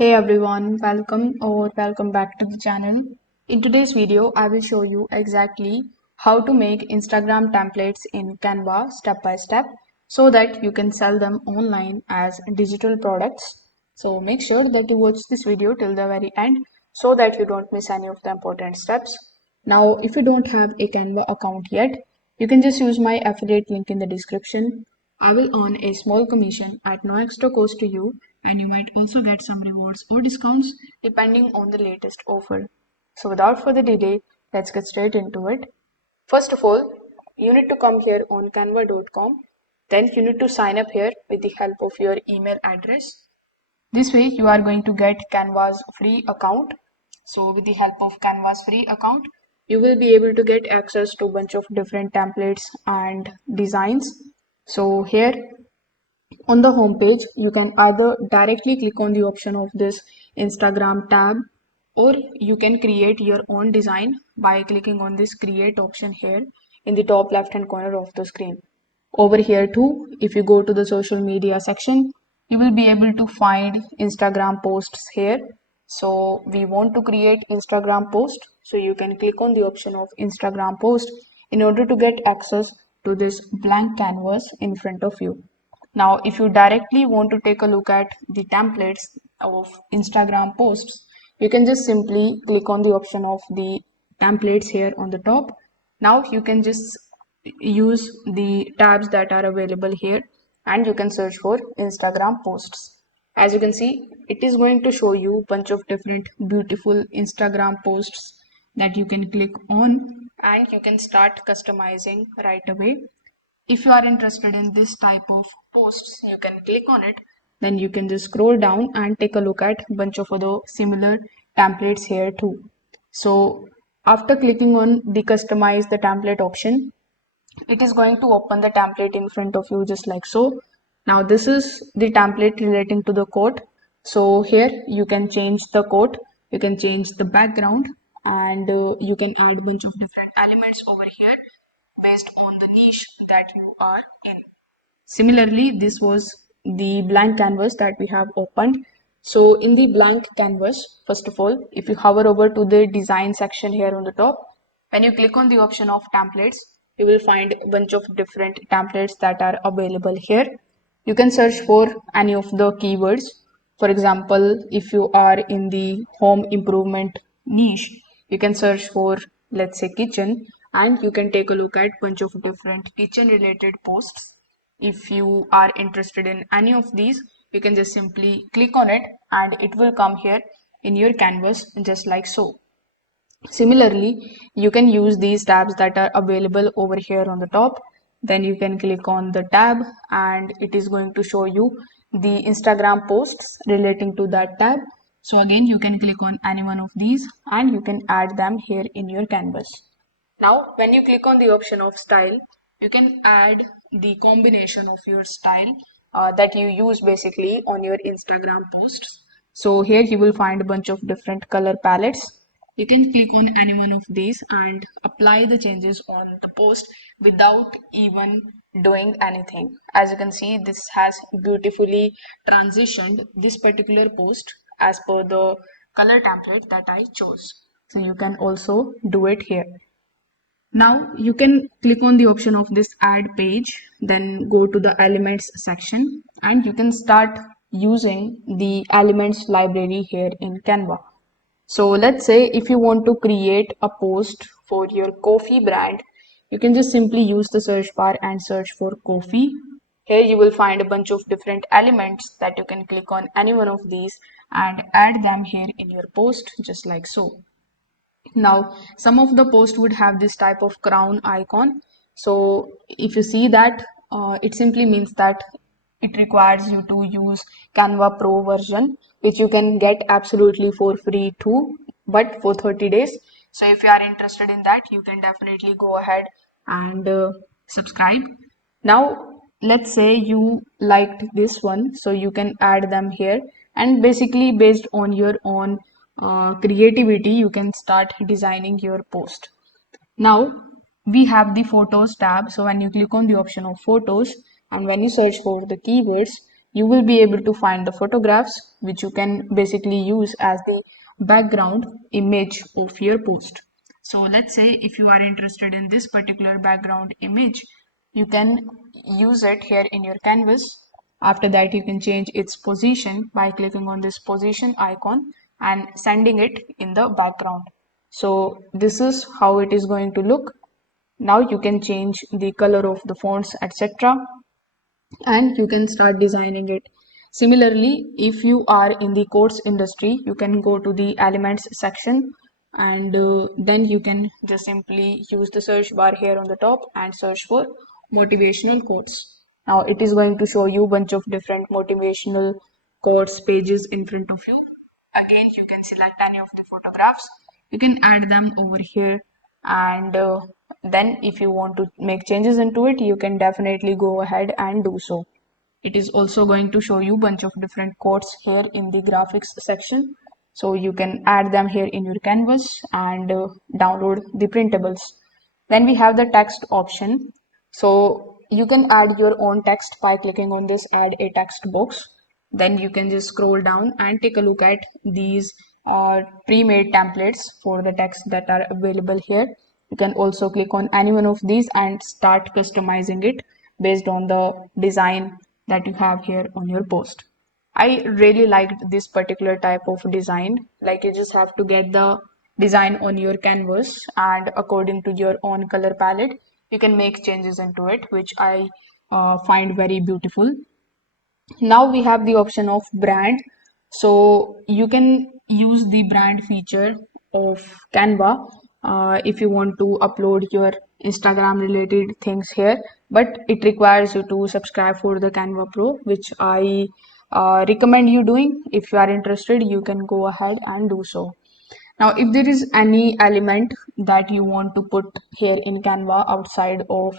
Hey everyone, welcome back to the channel. In today's video, I will show you exactly how to make Instagram templates in Canva step by step so that you can sell them online as digital products. So make sure that you watch this video till the very end so that you don't miss any of the important steps. Now, if you don't have a Canva account yet, you can just use my affiliate link in the description. I will earn a small commission at no extra cost to you, and you might also get some rewards or discounts depending on the latest offer. So, without further delay, let's get straight into it. First of all, you need to come here on canva.com. Then, you need to sign up here with the help of your email address. This way, you are going to get Canva's free account. So, with the help of Canva's free account, you will be able to get access to a bunch of different templates and designs. So, here on the home page, you can either directly click on the option of this Instagram tab, or you can create your own design by clicking on this create option here in the top left hand corner of the screen. Over here too, if you go to the social media section, you will be able to find Instagram posts here. So we want to create Instagram post. So you can click on the option of Instagram post in order to get access to this blank canvas in front of you. Now, if you directly want to take a look at the templates of Instagram posts, you can just simply click on the option of the templates here on the top. Now you can just use the tabs that are available here and you can search for Instagram posts. As you can see, it is going to show you a bunch of different beautiful Instagram posts that you can click on and you can start customizing right away. If you are interested in this type of posts, you can click on it. Then you can just scroll down and take a look at a bunch of other similar templates here too. So after clicking on the customize the template option, it is going to open the template in front of you just like so. Now this is the template relating to the quote. So here you can change the quote, you can change the background, and you can add a bunch of different elements over here based on the niche that you are in. Similarly, this was the blank canvas that we have opened. So in the blank canvas, first of all, if you hover over to the design section here on the top, when you click on the option of templates, you will find a bunch of different templates that are available here. You can search for any of the keywords. For example, if you are in the home improvement niche, you can search for, let's say, kitchen, and you can take a look at bunch of different kitchen related posts. If you are interested in any of these, you can just simply click on it and it will come here in your canvas just like so. Similarly, you can use these tabs that are available over here on the top. Then you can click on the tab and it is going to show you the Instagram posts relating to that tab. So again, you can click on any one of these and you can add them here in your canvas. Now, when you click on the option of style, you can add the combination of your style that you use basically on your Instagram posts. So here you will find a bunch of different color palettes. You can click on any one of these and apply the changes on the post without even doing anything. As you can see, this has beautifully transitioned this particular post as per the color template that I chose. So you can also do it here. Now you can click on the option of this add page, then go to the elements section and you can start using the elements library here in Canva. So let's say if you want to create a post for your coffee brand, you can just simply use the search bar and search for coffee. Here you will find a bunch of different elements that you can click on any one of these and add them here in your post just like so. Now, some of the posts would have this type of crown icon. So if you see that, it simply means that it requires you to use Canva Pro version, which you can get absolutely for free too, but for 30 days. So if you are interested in that, you can definitely go ahead and subscribe. Now, let's say you liked this one, so you can add them here, and basically based on your own creativity, you can start designing your post. Now, we have the photos tab. So when you click on the option of photos and when you search for the keywords, you will be able to find the photographs which you can basically use as the background image of your post. So let's say if you are interested in this particular background image, you can use it here in your canvas. After that, you can change its position by clicking on this position icon and sending it in the background. So this is how it is going to look. Now you can change the color of the fonts, etc., and you can start designing it. Similarly, if you are in the course industry, you can go to the elements section, and then you can just simply use the search bar here on the top and search for motivational quotes. Now it is going to show you a bunch of different motivational quotes pages in front of you. Again, you can select any of the photographs, you can add them over here, and then if you want to make changes into it, you can definitely go ahead and do so. It is also going to show you a bunch of different quotes here in the graphics section, so you can add them here in your canvas and download the printables. Then we have the text option. So you can add your own text by clicking on this add a text box. Then you can just scroll down and take a look at these pre-made templates for the text that are available here. You can also click on any one of these and start customizing it based on the design that you have here on your post. I really liked this particular type of design. Like, you just have to get the design on your canvas, and according to your own color palette, you can make changes into it, which I find very beautiful. Now we have the option of brand. So you can use the brand feature of Canva if you want to upload your Instagram related things here, but it requires you to subscribe for the Canva Pro, which I recommend you doing. If you are interested, you can go ahead and do so. Now, if there is any element that you want to put here in Canva outside of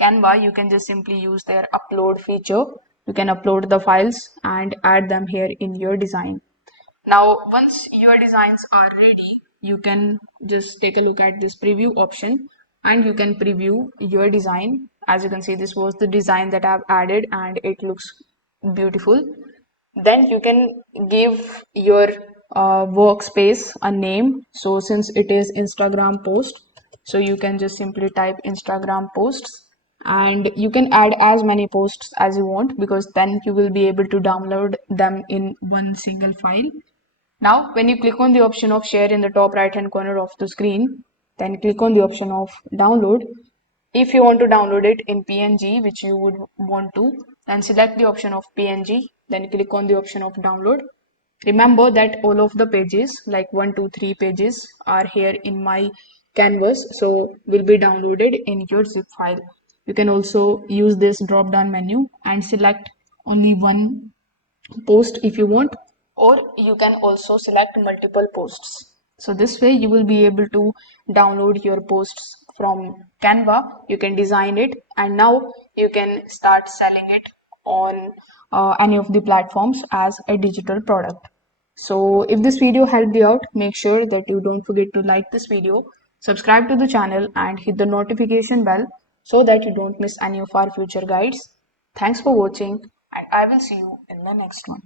Canva, you can just simply use their upload feature. You can upload the files and add them here in your design. Now, once your designs are ready, you can just take a look at this preview option and you can preview your design. As you can see, this was the design that I've added and it looks beautiful. Then you can give your workspace a name. So since it is Instagram post, so you can just simply type Instagram posts, and you can add as many posts as you want, because then you will be able to download them in one single file. Now, when you click on the option of share in the top right hand corner of the screen, then click on the option of download. If you want to download it in PNG, which you would want to, then select the option of PNG, then click on the option of download. Remember that all of the pages, like 1, 2, 3 pages, are here in my canvas, so will be downloaded in your zip file. You can also use this drop down menu and select only one post if you want, or you can also select multiple posts. So this way you will be able to download your posts from Canva. You can design it, and now you can start selling it on any of the platforms as a digital product. So if this video helped you out, make sure that you don't forget to like this video, subscribe to the channel and hit the notification bell so that you don't miss any of our future guides. Thanks for watching, and I will see you in the next one.